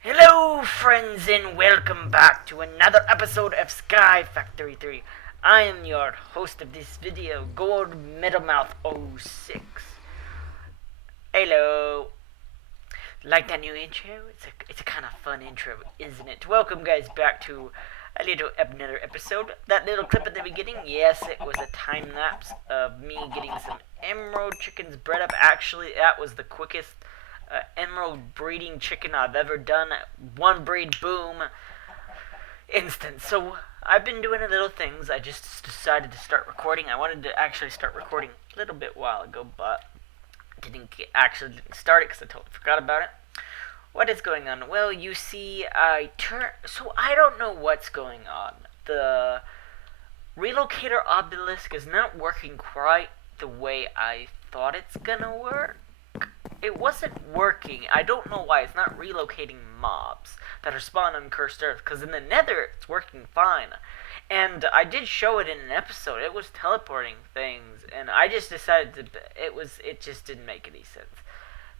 Hello friends and welcome back to another episode of Sky Factory 3. I am your host of this video, Gold Middlemouth06. Hello. Like that new intro? It's a kind of fun intro, isn't it? Welcome guys back to another episode. That little clip at the beginning, yes, it was a time lapse of me getting some emerald chickens bred up. Actually, that was the quickest emerald breeding chicken I've ever done. One breed, boom, instant. So I've been doing little things. I just decided to start recording. I wanted to actually start recording a little bit while ago, but didn't start it because I totally forgot about it. What is going on? Well, you see, so I don't know what's going on. The relocator obelisk is not working quite the way I thought it's gonna work. It wasn't working. I don't know why it's not relocating mobs that are spawned on cursed earth, because in the nether it's working fine. And I did show it in an episode. It was teleporting things, and I just decided it just didn't make any sense.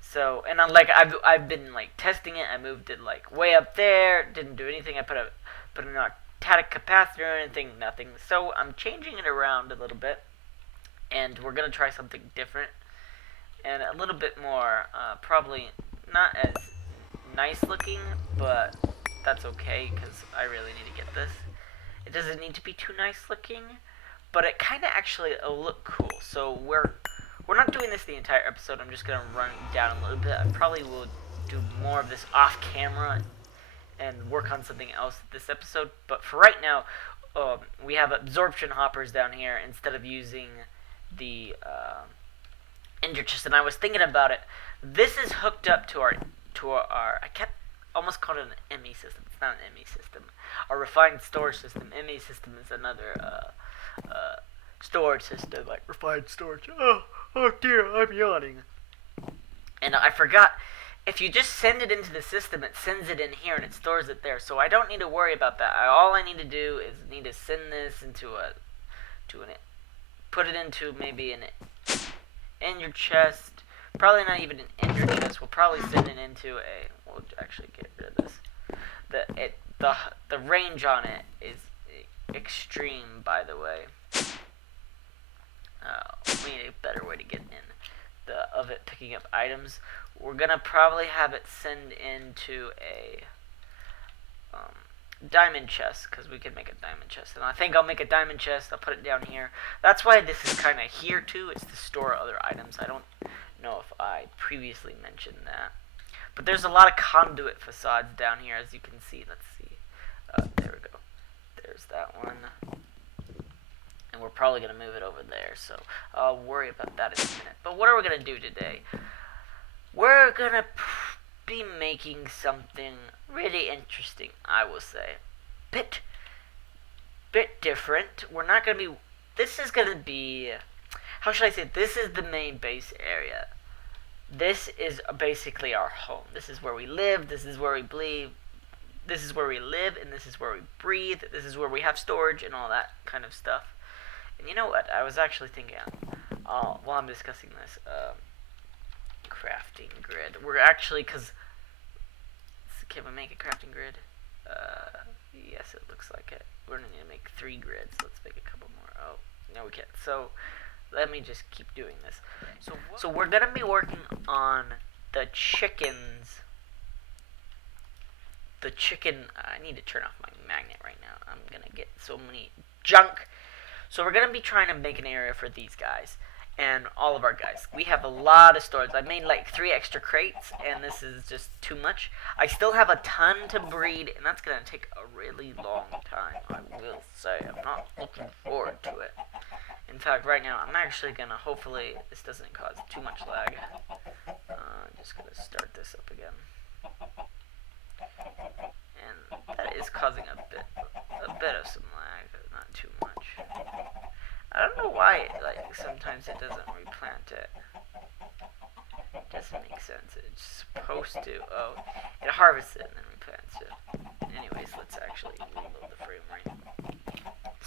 So, and I've been like testing it. I moved it like way up there, didn't do anything. I put an static capacitor or anything, nothing. So I'm changing it around a little bit, and we're gonna try something different and a little bit more, probably not as nice looking, but that's okay because I really need to get this. It doesn't need to be too nice looking, but it kind of actually will look cool. So we're not doing this the entire episode. I'm just gonna run down a little bit. I probably will do more of this off camera and work on something else this episode. But for right now, we have absorption hoppers down here instead of using the ender chest. And I was thinking about it. This is hooked up to our I kept almost called it an ME system. It's not an ME system. Our refined storage system. ME system is another storage system, like refined storage. Oh dear, I'm yawning. And I forgot, if you just send it into the system, it sends it in here and it stores it there. So I don't need to worry about that. All I need to do is send this into put it into maybe an ender chest. Probably not even an ender chest. We'll probably send it into we'll actually get rid of this. The range on it is extreme, by the way. We need a better way to get in of it picking up items. We're gonna probably have it send into a diamond chest, because we could make a diamond chest, and I think I'll make a diamond chest. I'll put it down here. That's why this is kind of here too. It's to store other items. I don't know if I previously mentioned that, but there's a lot of conduit facades down here, as you can see. Let's see. There we go. There's that one. And we're probably going to move it over there, so I'll worry about that in a minute. But what are we going to do today? We're going to be making something really interesting, I will say. Bit different. We're not going to be... This is going to be... How should I say it? This is the main base area. This is basically our home. This is where we live. This is where we bleed. This is where we live, and this is where we breathe. This is where we have storage and all that kind of stuff. And you know what? I was actually thinking, while I'm discussing this, crafting grid. We're actually, can we make a crafting grid? Yes, it looks like it. We're going to need to make 3 grids. Let's make a couple more. Oh, no, we can't. So, let me just keep doing this. So we're going to be working on the chickens. I need to turn off my magnet right now. I'm going to get so many junk. So we're going to be trying to make an area for these guys and all of our guys. We have a lot of storage. I made like 3 extra crates, and this is just too much. I still have a ton to breed, and that's going to take a really long time, I will say. I'm not looking forward to it. In fact, right now, I'm actually going to, hopefully, this doesn't cause too much lag. I'm just going to start this up again. And that is causing a bit of some lag, but not too much. I don't know why, like, sometimes it doesn't replant it. It doesn't make sense. It's supposed to. Oh, it harvests it and then replants it. Anyways, let's actually reload the frame rate.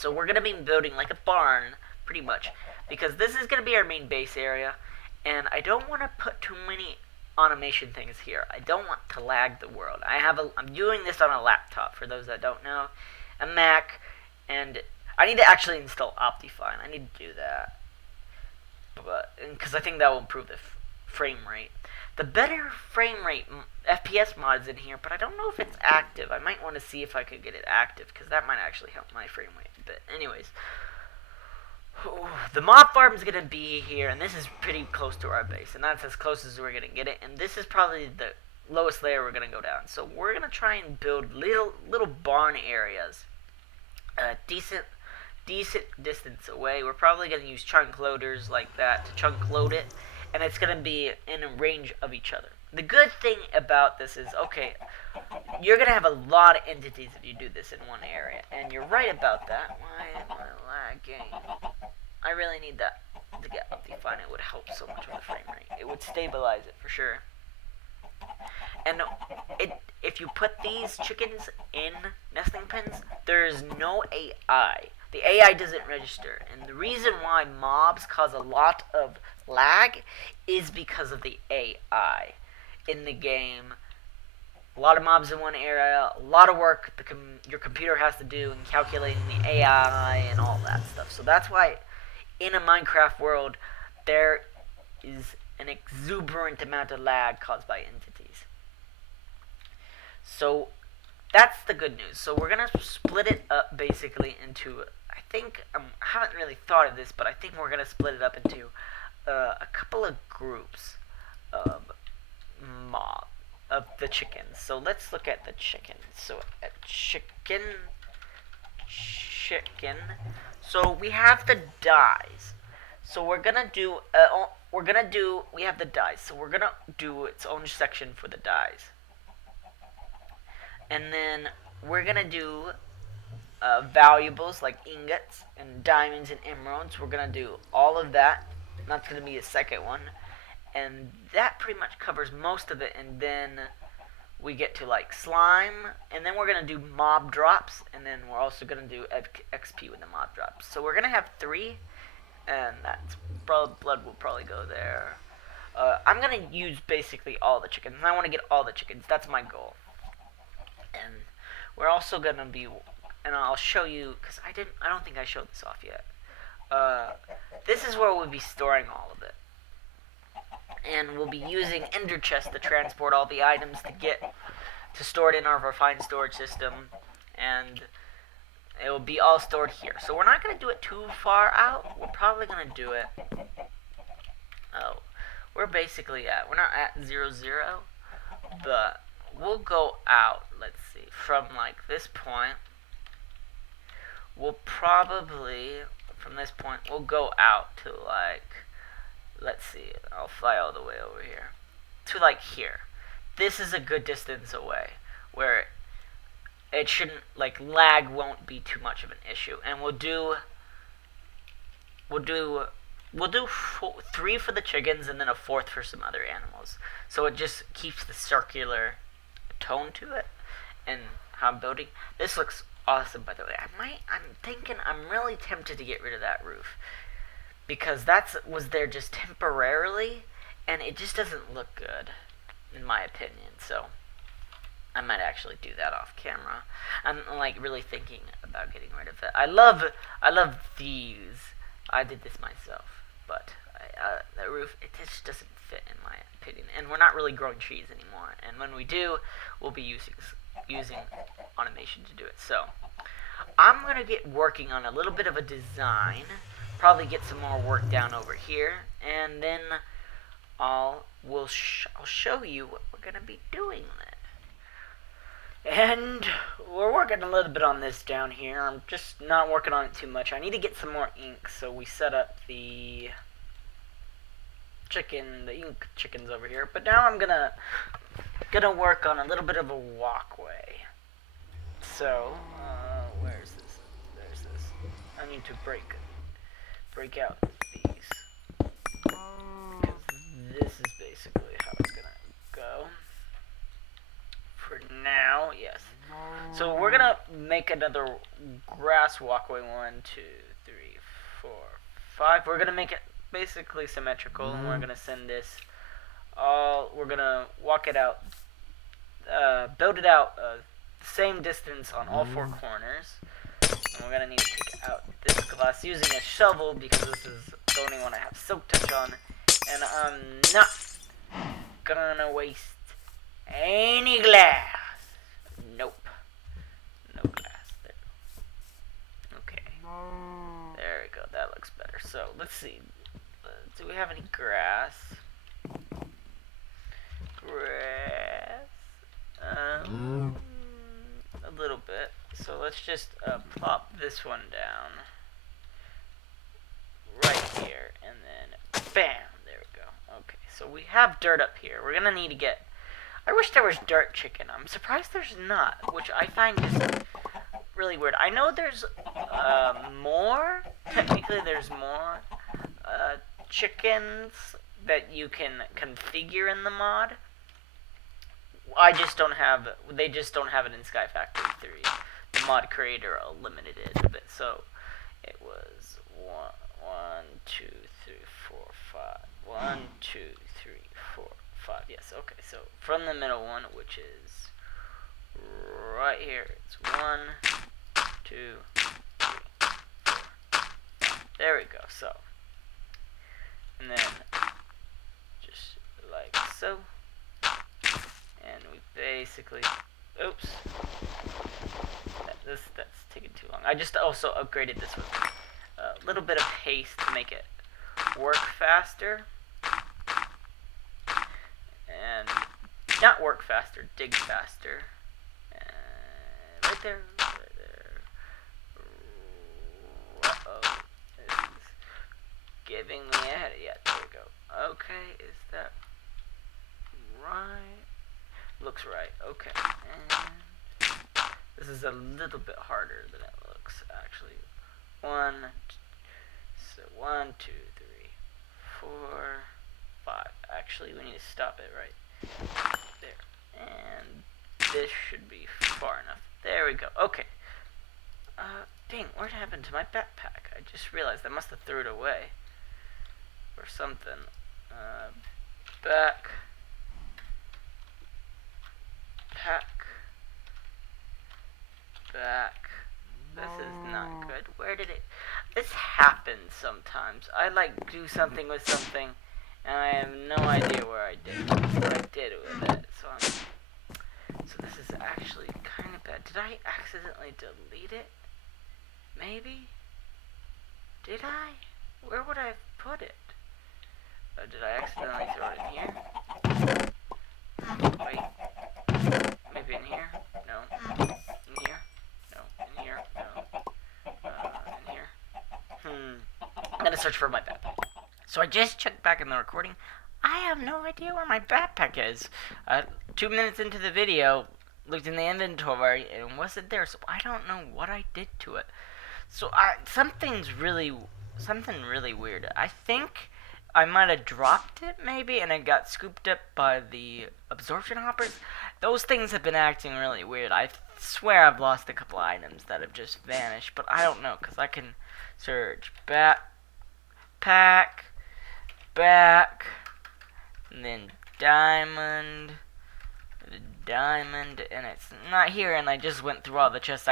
So we're gonna be building like a barn, pretty much, because this is gonna be our main base area, and I don't want to put too many automation things here. I don't want to lag the world. I'm doing this on a laptop, for those that don't know, a Mac, and I need to actually install Optifine. I need to do that, but because I think that will improve the frame rate. The better frame rate FPS mods in here, but I don't know if it's active. I might want to see if I could get it active, because that might actually help my frame rate. But anyways, the mob farm is gonna be here, and this is pretty close to our base, and that's as close as we're gonna get it. And this is probably the lowest layer we're gonna go down. So we're gonna try and build little barn areas, decent distance away. We're probably gonna use chunk loaders like that to chunk load it, and it's gonna be in a range of each other. The good thing about this is, okay, you're gonna have a lot of entities if you do this in one area, and you're right about that. Why am I lagging? I really need that to get Optifine. It would help so much with the frame rate. It would stabilize it for sure. And if you put these chickens in nesting pens, there's no AI. The AI doesn't register, and the reason why mobs cause a lot of lag is because of the AI in the game. A lot of mobs in one area, a lot of work your computer has to do in calculating the AI and all that stuff. So that's why in a Minecraft world there is an exuberant amount of lag caused by entities. So that's the good news. So we're going to split it up basically into, I haven't really thought of this, but I think we're going to split it up into a couple of groups of the chickens. So let's look at the chickens. So a chicken. So we have the dyes. So we're gonna do we have the dyes. So we're gonna do its own section for the dyes. And then we're gonna do valuables like ingots and diamonds and emeralds. We're gonna do all of that. That's gonna be the second one. And that pretty much covers most of it. And then we get to like slime, and then we're gonna do mob drops, and then we're also gonna do XP with the mob drops. So we're gonna have 3, and that's blood will probably go there. I'm gonna use basically all the chickens. I want to get all the chickens. That's my goal. And we're also gonna be, and I'll show you, because I don't think I showed this off yet. This is where we'll be storing all of it. And we'll be using ender chests to transport all the items to store it in our refined storage system, and it will be all stored here. So we're not going to do it too far out. We're probably going to do it, we're basically we're not at 0, 0, but we'll go out, let's see, from like this point. We'll probably, from this point, we'll go out to like, let's see, I'll fly all the way over here to like here. This is a good distance away where it shouldn't, like, lag won't be too much of an issue. And we'll do 3 for the chickens and then a 4th for some other animals. So it just keeps the circular tone to it. And how I'm building this looks awesome, by the way. I'm really tempted to get rid of that roof, because was there just temporarily, and it just doesn't look good, in my opinion. So I might actually do that off camera. I'm like really thinking about getting rid of it. I love these. I did this myself, but the roof, it just doesn't fit in my opinion. And we're not really growing trees anymore. And when we do, we'll be using automation to do it. So I'm gonna get working on a little bit of a design. Probably get some more work down over here, and then I'll show you what we're gonna be doing then. And we're working a little bit on this down here. I'm just not working on it too much. I need to get some more ink, so we set up the ink chickens over here. But now I'm gonna work on a little bit of a walkway. So where's this? There's this. I need to break out these, because this is basically how it's gonna go for now. Yes, So we're gonna make another grass walkway. 1, 2, 3, 4, 5. We're gonna make it basically symmetrical, and we're gonna send this all. We're gonna walk it out, build it out same distance on all 4 corners. And we're gonna need to take out this glass using a shovel because this is the only one I have silk touch on, and I'm not gonna waste any glass. Nope. No glass there. Okay. There we go. That looks better. So let's see. Do we have any grass? Grass. A little bit. So let's just plop this one down right here, and then bam. There we go. Okay. So we have dirt up here. We're gonna need to get. I wish there was dirt chicken. I'm surprised there's not, which I find just really weird. I know there's more. Technically, there's more chickens that you can configure in the mod. I just don't have. They just don't have it in SKYFACTORY 3. The mod creator limited it a bit, so it was 1, 2, 3, 4, 5. 1, 2, 3, 4, 5. Yes. Okay. So from the middle one, which is right here, it's 1, 2, 3, 4. There we go. So, and then just like so, and we basically, oops, that's taking too long. I just also upgraded this with a little bit of haste to make it work faster, and not work faster, dig faster. Right there, right there. Uh-oh, this is giving me a headache. Yeah, there we go. Okay, is that right? Looks right. Okay, and this is a little bit harder than it looks, actually. 1, so 1, 2, 3, 4, 5. Actually, we need to stop it right there. And this should be far enough. There we go. Okay. Dang, what happened to my backpack? I just realized I must have threw it away. Or something. Back. Back. This is not good. Where did it... This happens sometimes. I like do something with something, and I have no idea where I did it. What I did with it. So this is actually kind of bad. Did I accidentally delete it? Maybe? Did I? Where would I have put it? Did I accidentally throw it in here? Wait. Maybe in here? No. In here? No. In here? No. In here? I'm gonna search for my backpack. So I just checked back in the recording. I have no idea where my backpack is. 2 minutes into the video, looked in the inventory and wasn't there, so I don't know what I did to it. So something really weird. I think I might have dropped it maybe, and it got scooped up by the absorption hoppers. Those things have been acting really weird. I swear I've lost a couple items that have just vanished, but I don't know, because I can search backpack, back, and then diamond, and it's not here, and I just went through all the chests.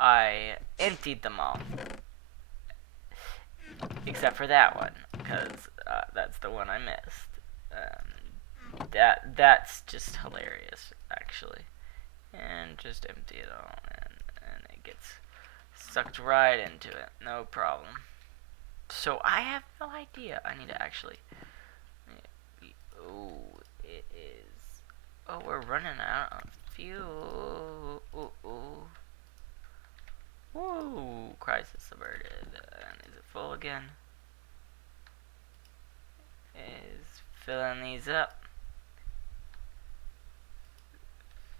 I emptied them all. Except for that one, because that's the one I missed. That's just hilarious, actually. And just empty it all, and it gets sucked right into it, no problem. So I have no idea. I need to actually. Oh, it is. Oh, we're running out of fuel. Woo! Crisis averted. Is it full again? Is filling these up.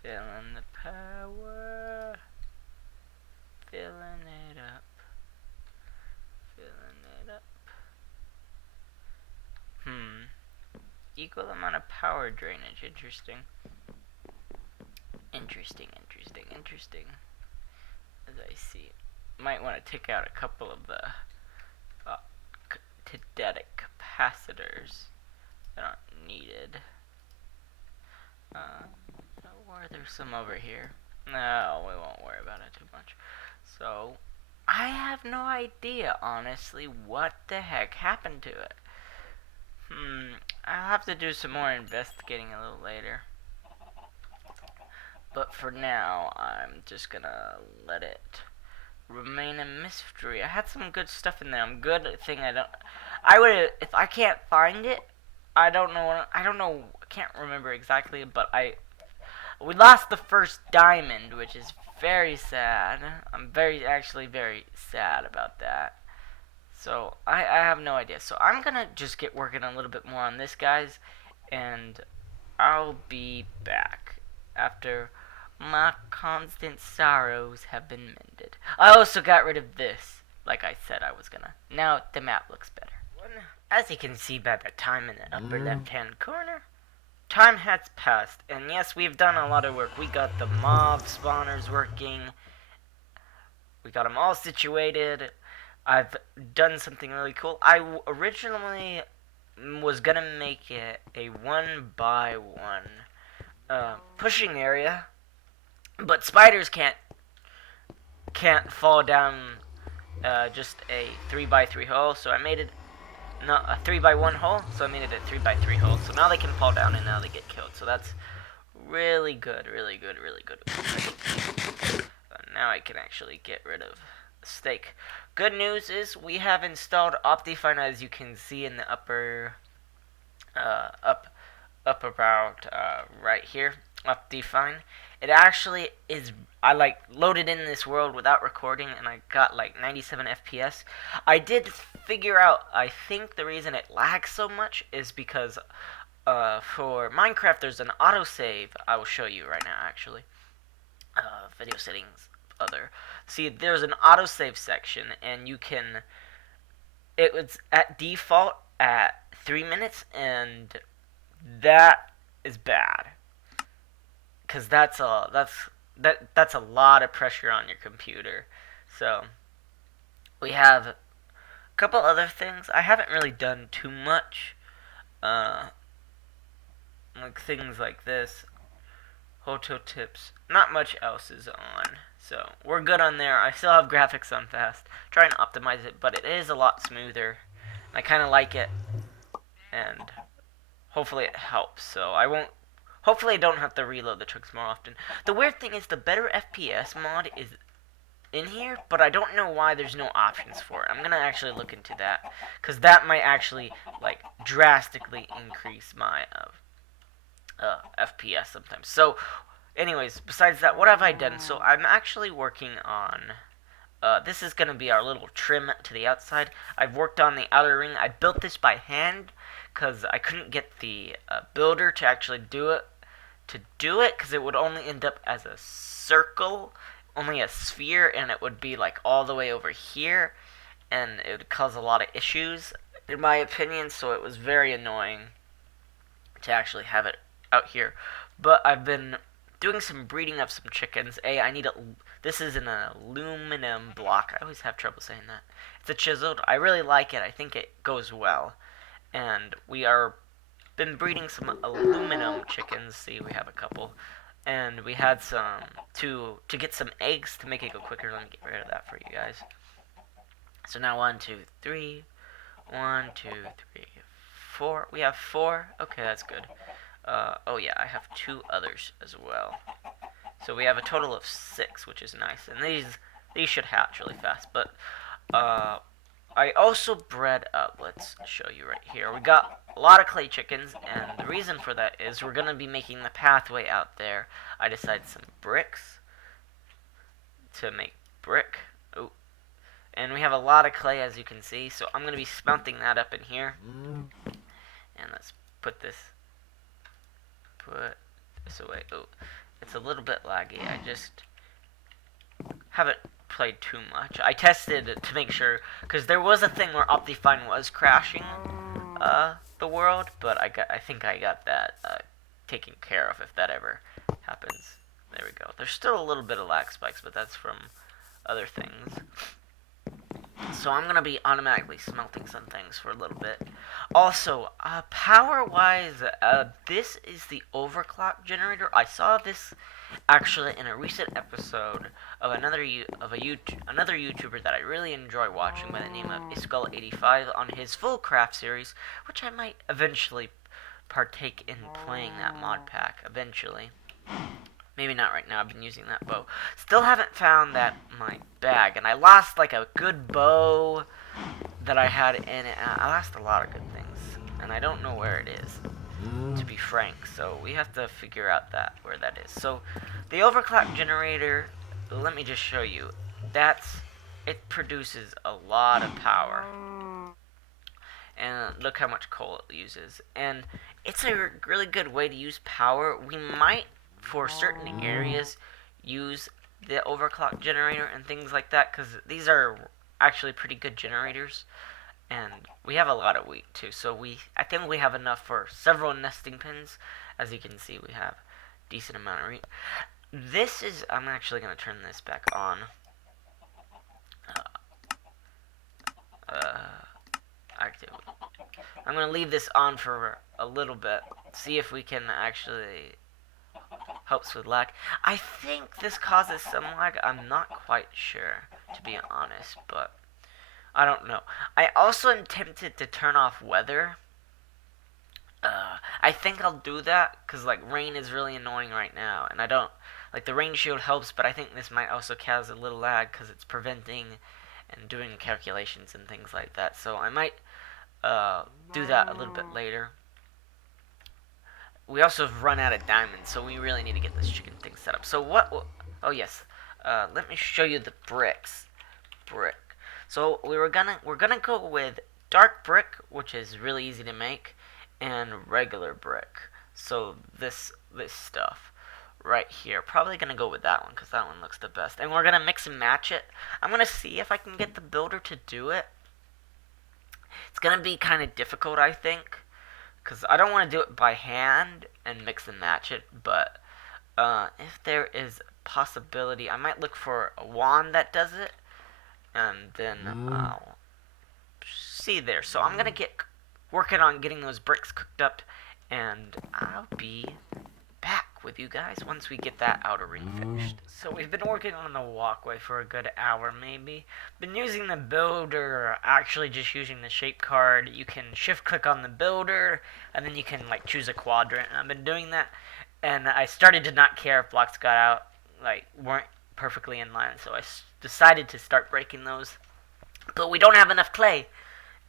Filling the power. Filling it up. Filling it up. Equal amount of power drainage. Interesting. Interesting, interesting, interesting. As I see, might want to take out a couple of the cadetic capacitors that aren't needed. Or there's some over here. No, we won't worry about it too much. So, I have no idea, honestly, what the heck happened to it. I'll have to do some more investigating a little later. But for now, I'm just gonna let it remain a mystery. I had some good stuff in there. I'm good at thing I would, if I can't find it, I don't know, I can't remember exactly, but we lost the first diamond, which is very sad. I'm actually very sad about that. So, I have no idea. So, I'm gonna just get working a little bit more on this, guys, and I'll be back after my constant sorrows have been mended. I also got rid of this, like I said I was gonna. Now, the map looks better. As you can see by the time in the upper left-hand corner, time has passed, and yes, we've done a lot of work. We got the mob spawners working. We got them all situated. I've done something really cool. I originally was gonna make it a 1x1 pushing area, but spiders can't fall down just a 3x3 hole, so I made it not a 3x1 hole, so I made it a 3x3 hole. So now they can fall down and now they get killed. So that's really good, really good, really good. Now I can actually get rid of the steak. Good news is we have installed Optifine, as you can see in the upper up about right here. Optifine. It actually is. I loaded in this world without recording, and I got like 97 FPS. I did figure out. I think the reason it lags so much is because for Minecraft there's an autosave. I will show you right now, actually. Video settings. See, there's an autosave section, and you can. It was at default at 3 minutes, and that is bad. Because that's a lot of pressure on your computer. So we have a couple other things. I haven't really done too much, like things like this, hoto tips. Not much else is on, so we're good on there. I still have graphics on fast, trying to optimize it, but it is a lot smoother. I kind of like it, and hopefully it helps. So hopefully I don't have to reload the tricks more often. The weird thing is the better FPS mod is in here, but I don't know why there's no options for it. I'm going to actually look into that, because that might actually drastically increase my FPS sometimes. So, anyways, besides that, what have I done? So I'm actually working on, this is going to be our little trim to the outside. I've worked on the outer ring. I built this by hand, because I couldn't get the builder to actually do it, because it would only end up as a circle, only a sphere, and it would be all the way over here, and it would cause a lot of issues, in my opinion, so it was very annoying to actually have it out here. But I've been doing some breeding of some chickens. This is an aluminum block. I always have trouble saying that. It's a chiseled. I really like it. I think it goes well. And we are been breeding some aluminum chickens. See, we have a couple, and we had some to get some eggs to make it go quicker. Let me get rid of that for you guys. So now 1, 2, 3, 1, 2, 3, 4. We have 4. Okay, that's good. Oh yeah, I have 2 others as well. So we have a total of 6, which is nice. And these should hatch really fast. But I also bred up. Let's show you right here. We got a lot of clay chickens, and the reason for that is we're going to be making the pathway out there. I decided some bricks to make brick. Oh, and we have a lot of clay, as you can see, so I'm going to be mounting that up in here. And let's put this away. Oh, it's a little bit laggy. I just haven't played too much. I tested to make sure, because there was a thing where Optifine was crashing the world, but I think I got that taken care of if that ever happens. There we go. There's still a little bit of lag spikes, but that's from other things. So I'm going to be automatically smelting some things for a little bit. Also, power-wise, this is the overclock generator. I saw this actually in a recent episode of another YouTuber that I really enjoy watching by the name of Skull85 on his full craft series, which I might eventually partake in playing that mod pack eventually. Maybe not right now. I've been using that bow. Still haven't found my bag, and I lost like a good bow that I had in it. I lost a lot of good things, and I don't know where it is, to be frank. So we have to figure out where that is. So the overclock generator, let me just show you. It produces a lot of power, and look how much coal it uses. And it's a really good way to use power. We might, for certain areas, use the overclock generator and things like that, because these are actually pretty good generators, and we have a lot of wheat too, so I think we have enough for several nesting pins. As you can see, we have a decent amount of wheat. I'm actually going to turn this back on. Active. I'm going to leave this on for a little bit, see if we can actually helps with lag. I think this causes some lag. I'm not quite sure, to be honest, but I don't know. I also am tempted to turn off weather. I think I'll do that, because like rain is really annoying right now, and I don't like the rain shield helps, but I think this might also cause a little lag because it's preventing and doing calculations and things like that. So I might do that a little bit later. We also have run out of diamonds, so we really need to get this chicken thing set up. So oh yes, let me show you the bricks. So we're gonna go with dark brick, which is really easy to make, and regular brick. So this stuff right here, probably gonna go with that one because that one looks the best. And we're gonna mix and match it. I'm gonna see if I can get the builder to do it. It's gonna be kind of difficult, I think, because I don't want to do it by hand and mix and match it, but if there is a possibility, I might look for a wand that does it, and then I'll see there. So I'm going to get working on getting those bricks cooked up, and I'll be back with you guys once we get that outer ring finished. So we've been working on the walkway for a good hour maybe. Been using the builder, actually just using the shape card. You can shift click on the builder and then you can like choose a quadrant. I've been doing that, and I started to not care if blocks got out, like weren't perfectly in line, so I decided to start breaking those. But we don't have enough clay,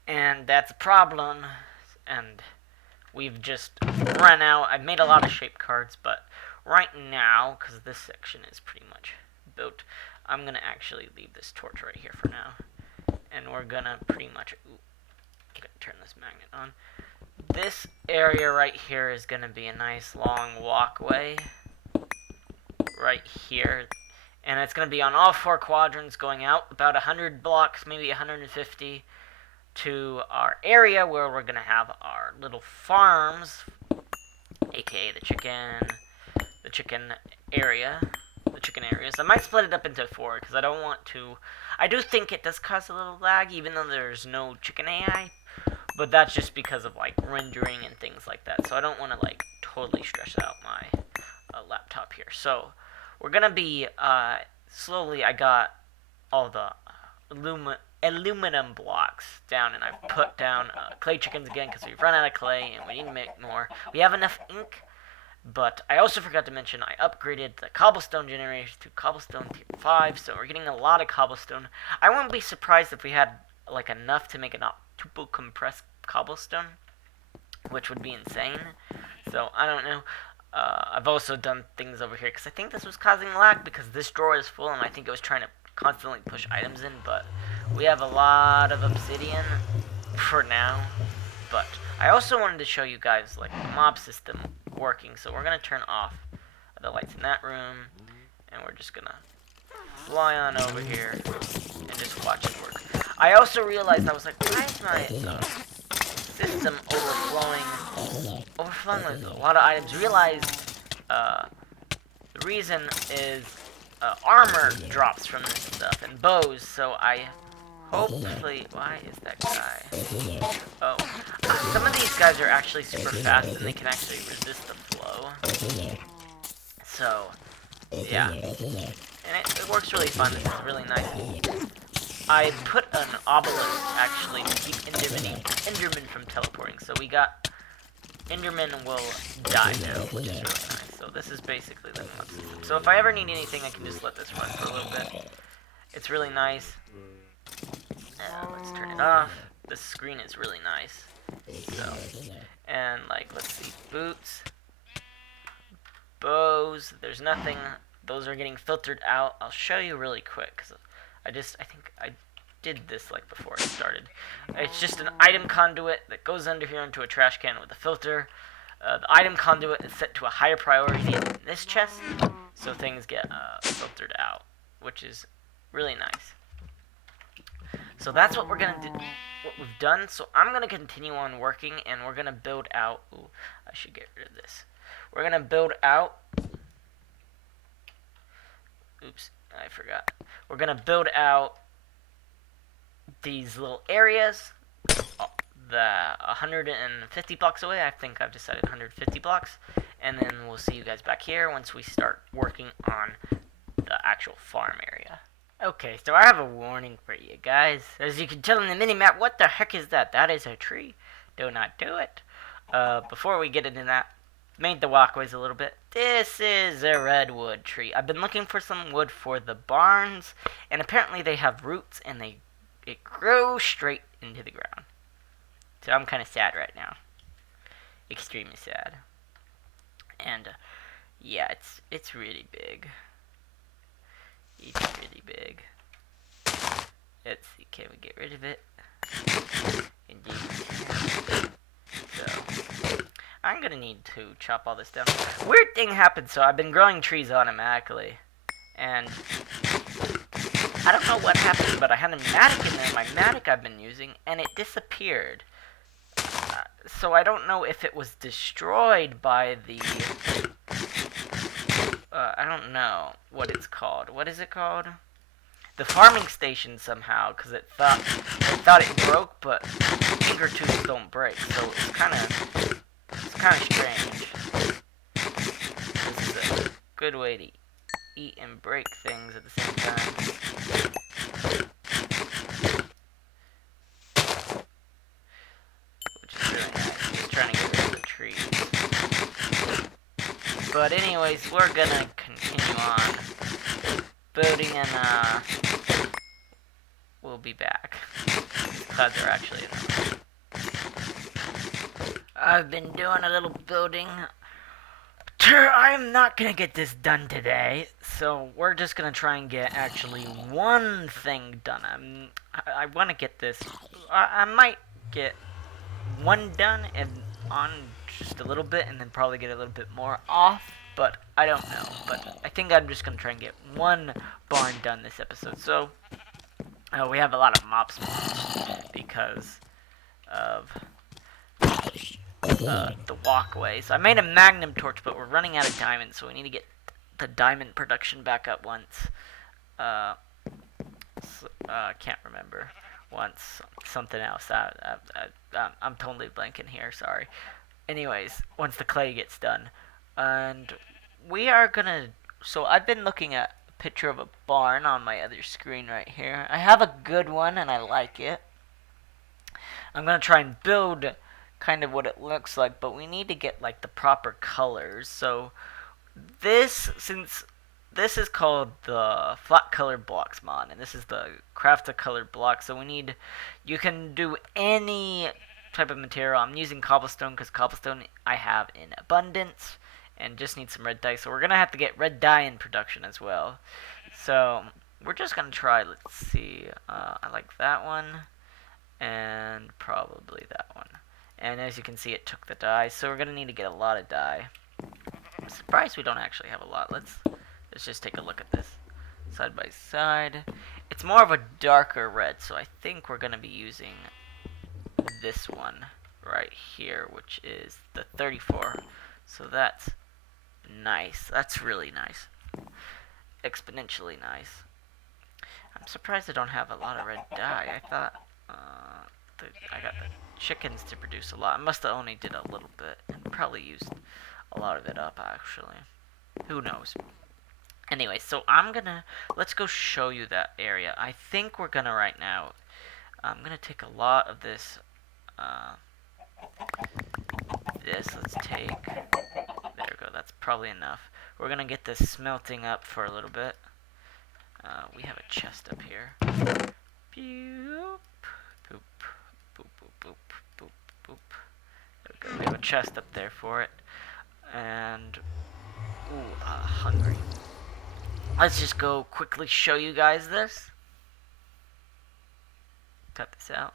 and that's a problem, and we've just run out. I've made a lot of shape cards, but right now, because this section is pretty much built, I'm going to actually leave this torch right here for now. And we're going to pretty much turn this magnet on. This area right here is going to be a nice long walkway right here. And it's going to be on all four quadrants going out about 100 blocks, maybe 150. To our area where we're gonna have our little farms, aka the chicken areas. I might split it up into 4 because I don't want to. I do think it does cause a little lag, even though there's no chicken AI, but that's just because of like rendering and things like that. So I don't want to like totally stress out my laptop here. So we're gonna be slowly. I got all the aluminum blocks down, and I've put down clay chickens again because we've run out of clay and we need to make more. We have enough ink, but I also forgot to mention I upgraded the cobblestone generators to cobblestone tier 5, so we're getting a lot of cobblestone. I wouldn't be surprised if we had like enough to make an octuple compressed cobblestone, which would be insane. So I don't know. I've also done things over here because I think this was causing lag because this drawer is full and I think it was trying to constantly push items in, but we have a lot of obsidian for now. But I also wanted to show you guys like the mob system working, so we're gonna turn off the lights in that room and we're just gonna fly on over here and just watch it work. I also realized, I was like, why is my system overflowing with a lot of items? Realized the The reason is armor drops from this stuff and bows, so I hopefully... Why is that guy? Oh. Some of these guys are actually super fast and they can actually resist the flow. So, yeah. And it works really fun. This is really nice. I put an obelisk, actually, to keep Enderman from teleporting. So we got... Enderman will die now, which is really nice. So this is basically the mod system. So if I ever need anything, I can just let this run for a little bit. It's really nice. Let's turn it off. This screen is really nice. So, and like, let's see, boots, bows, there's nothing. Those are getting filtered out. I'll show you really quick, because I think I did this like before I started. It's just an item conduit that goes under here into a trash can with a filter. The item conduit is set to a higher priority in this chest, so things get filtered out, which is really nice. So that's what we're gonna do, what we've done. So I'm gonna continue on working, and we're gonna build out. Ooh, I should get rid of this. We're gonna build out. Oops, I forgot. We're gonna build out these little areas. The 150 blocks away. I think I've decided 150 blocks, and then we'll see you guys back here once we start working on the actual farm area. Okay, so I have a warning for you guys. As you can tell in the mini-map, what the heck is that? That is a tree. Do not do it. Before we get into that, made the walkways a little bit. This is a redwood tree. I've been looking for some wood for the barns, and apparently they have roots, and it grows straight into the ground. So I'm kind of sad right now. Extremely sad. And, yeah, it's really big. It's really big. Let's see, can we get rid of it? Indeed. So, I'm gonna need to chop all this down. Weird thing happened, so I've been growing trees automatically. And I don't know what happened, but I had a mattock in there, my mattock I've been using, and it disappeared. So I don't know if it was destroyed by the... I don't know what it's called. What is it called? The farming station somehow, because it thought it broke, but finger tools don't break, so it's kind of strange. This is a good way to eat and break things at the same time. Which is really nice. Just trying to get rid of the trees. But anyways, we're gonna continue on building, and we'll be back. These clouds are actually enough. I've been doing a little building. I'm not gonna get this done today, so we're just gonna try and get actually one thing done. I want to get this. I might get one done and on just a little bit, and then probably get a little bit more off, but I don't know. But I think I'm just gonna try and get one barn done this episode. So we have a lot of mob spawns because of the walkway. So I made a magnum torch, but we're running out of diamonds, so we need to get the diamond production back up once. Can't remember. Once something else. I'm totally blanking here. Sorry. Anyways, once the clay gets done, and we are gonna. So I've been looking at a picture of a barn on my other screen right here. I have a good one, and I like it. I'm gonna try and build kind of what it looks like, but we need to get like the proper colors. So since this is called the flat color blocks mod, and this is the craft a colored block, so you can do any type of material. I'm using cobblestone because cobblestone I have in abundance and just need some red dye, so we're gonna have to get red dye in production as well. So we're just gonna try. Let's see, I like that one and probably that one. And as you can see, it took the dye, so we're gonna need to get a lot of dye. I'm surprised we don't actually have a lot. Let's just take a look at this side by side. It's more of a darker red, so I think we're gonna be using this one right here, which is the 34. So that's Nice. That's really nice. Exponentially nice. I'm surprised I don't have a lot of red dye. I thought I got the chickens to produce a lot. I must have only did a little bit and probably used a lot of it up actually. Who knows? Anyway, so let's go show you that area. I think we're gonna right now, I'm gonna take a lot of this, let's take, there we go, that's probably enough. We're gonna get this smelting up for a little bit. We have a chest up here. Boop, boop, boop, boop, boop, boop, boop. There we go, we have a chest up there for it. And, ooh, hungry. Let's just go quickly show you guys this. Cut this out.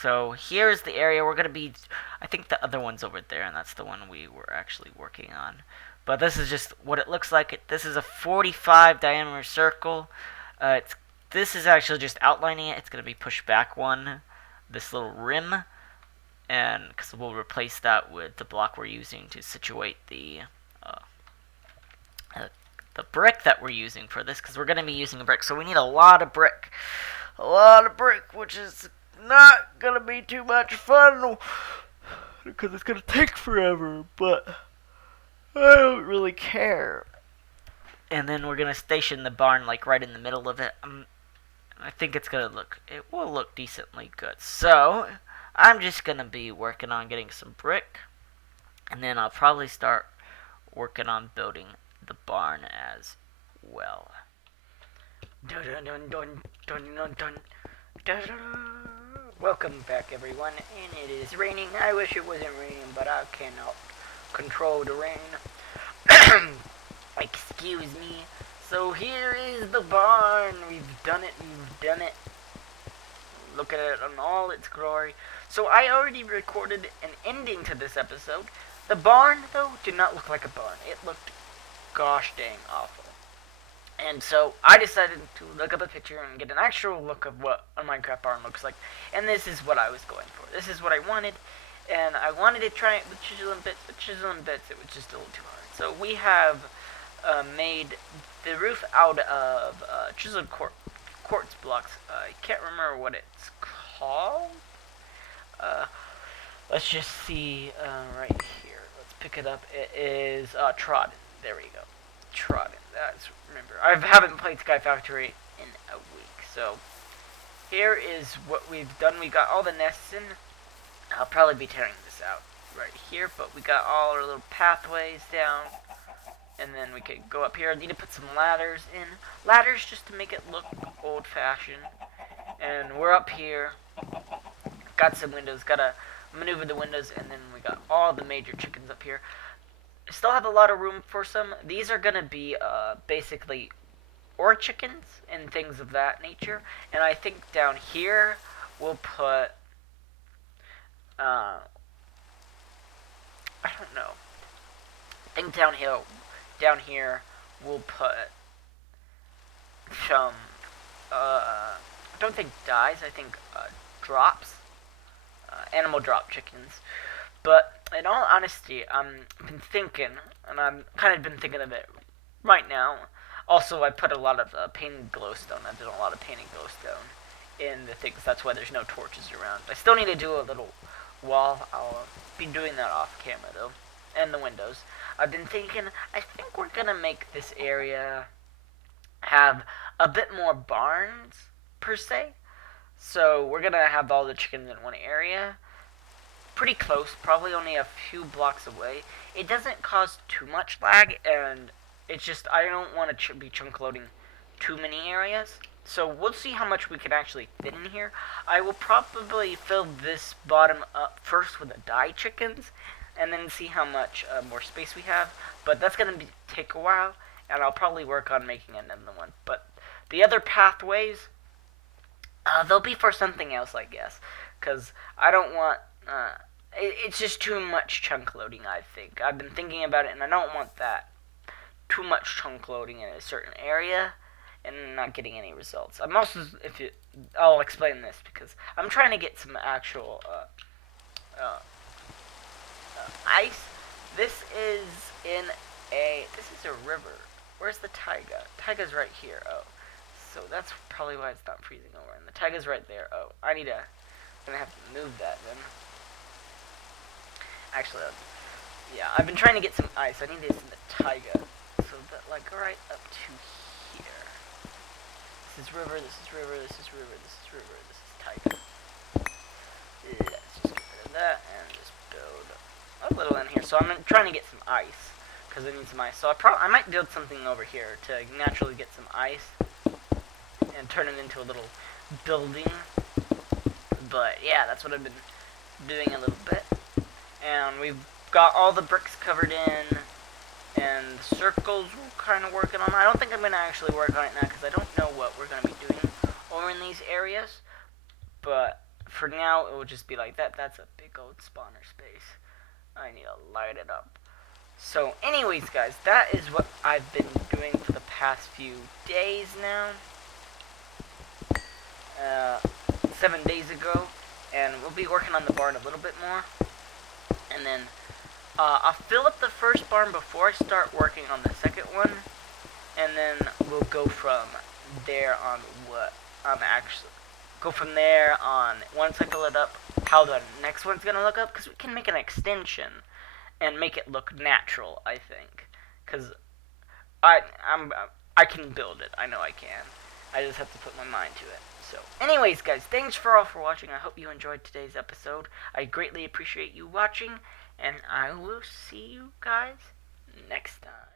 So here's the area we're going to be, I think the other one's over there, and that's the one we were actually working on. But this is just what it looks like. This is a 45 diameter circle. This is actually just outlining it. It's going to be pushed back one, this little rim, and because we'll replace that with the block we're using to situate the brick that we're using for this, because we're going to be using a brick, so we need a lot of brick, which is not going to be too much fun, because it's going to take forever, but I don't really care. And then we're going to station the barn, like, right in the middle of it. I think it will look decently good. So, I'm just going to be working on getting some brick, and then I'll probably start working on building the barn as well. Dun, dun, dun, dun, dun, dun, dun, dun, dun. Welcome back, everyone, and it is raining. I wish it wasn't raining, but I cannot control the rain. Excuse me. So here is the barn. We've done it. Look at it in all its glory. So I already recorded an ending to this episode. The barn, though, did not look like a barn. It looked gosh dang awful. And so I decided to look up a picture and get an actual look of what a Minecraft barn looks like. And this is what I was going for. This is what I wanted. And I wanted to try it with chiseling bits, but chiseling bits, it was just a little too hard. So we have made the roof out of chiseled quartz blocks. I can't remember what it's called. Let's just see right here. Let's pick it up. It is trodden. There we go. Trodden. Remember, I haven't played SKYFACTORY in a week. So here is what we've done. We got all the nests in. I'll probably be tearing this out right here, but we got all our little pathways down. And then we could go up here. I need to put some ladders in. Ladders just to make it look old-fashioned. And we're up here. Got some windows. Gotta maneuver the windows. And then we got all the major chickens up here. I still have a lot of room for some. These are gonna be basically ore chickens and things of that nature. And I think down here we'll put... I don't know. I think down here we'll put some, I don't think dyes, I think drops, animal drop chickens. But in all honesty, I've been thinking, and I've kind of been thinking of it right now. Also, I put a lot of painted glowstone. I did a lot of painted glowstone in the things. That's why there's no torches around. I still need to do a little wall. I'll be doing that off camera though, and the windows. I've been thinking, I think we're gonna make this area have a bit more barns per se. So we're gonna have all the chickens in one area, pretty close, probably only a few blocks away. It doesn't cause too much lag, and it's just I don't want to be chunk loading too many areas. So we'll see how much we can actually fit in here. I will probably fill this bottom up first with the dye chickens, and then see how much more space we have. But that's going to take a while, and I'll probably work on making another one. But the other pathways, they'll be for something else, I guess. Because I don't want... it's just too much chunk loading, I think. I've been thinking about it, and I don't want that. Too much chunk loading in a certain area and not getting any results. I'm also, I'll explain this because I'm trying to get some actual ice. This is in This is a river. Where's the taiga? Taiga's right here. Oh. So that's probably why it's not freezing over. And the taiga's right there. Oh. I'm gonna have to move that then. Actually, yeah, I've been trying to get some ice. I need this in the taiga. So that, like, right up to here. This is river, this is river, this is river, this is river, this is taiga. Let's just get rid of that and just build a little in here. So I'm trying to get some ice, because I need some ice. So I might build something over here to naturally get some ice and turn it into a little building. But yeah, that's what I've been doing a little bit. And we've got all the bricks covered in, and the circles we're kind of working on. I don't think I'm going to actually work on it now, because I don't know what we're going to be doing over in these areas. But for now, it will just be like that. That's a big old spawner space. I need to light it up. So anyways, guys, that is what I've been doing for the past few days now. 7 days ago. And we'll be working on the barn a little bit more. And then I'll fill up the first barn before I start working on the second one. And then we'll go from there on what I'm actually... Go from there on, once I fill it up, how the next one's going to look up. Because we can make an extension and make it look natural, I think. Because I can build it. I know I can. I just have to put my mind to it. So, anyways, guys, thanks for watching. I hope you enjoyed today's episode. I greatly appreciate you watching, and I will see you guys next time.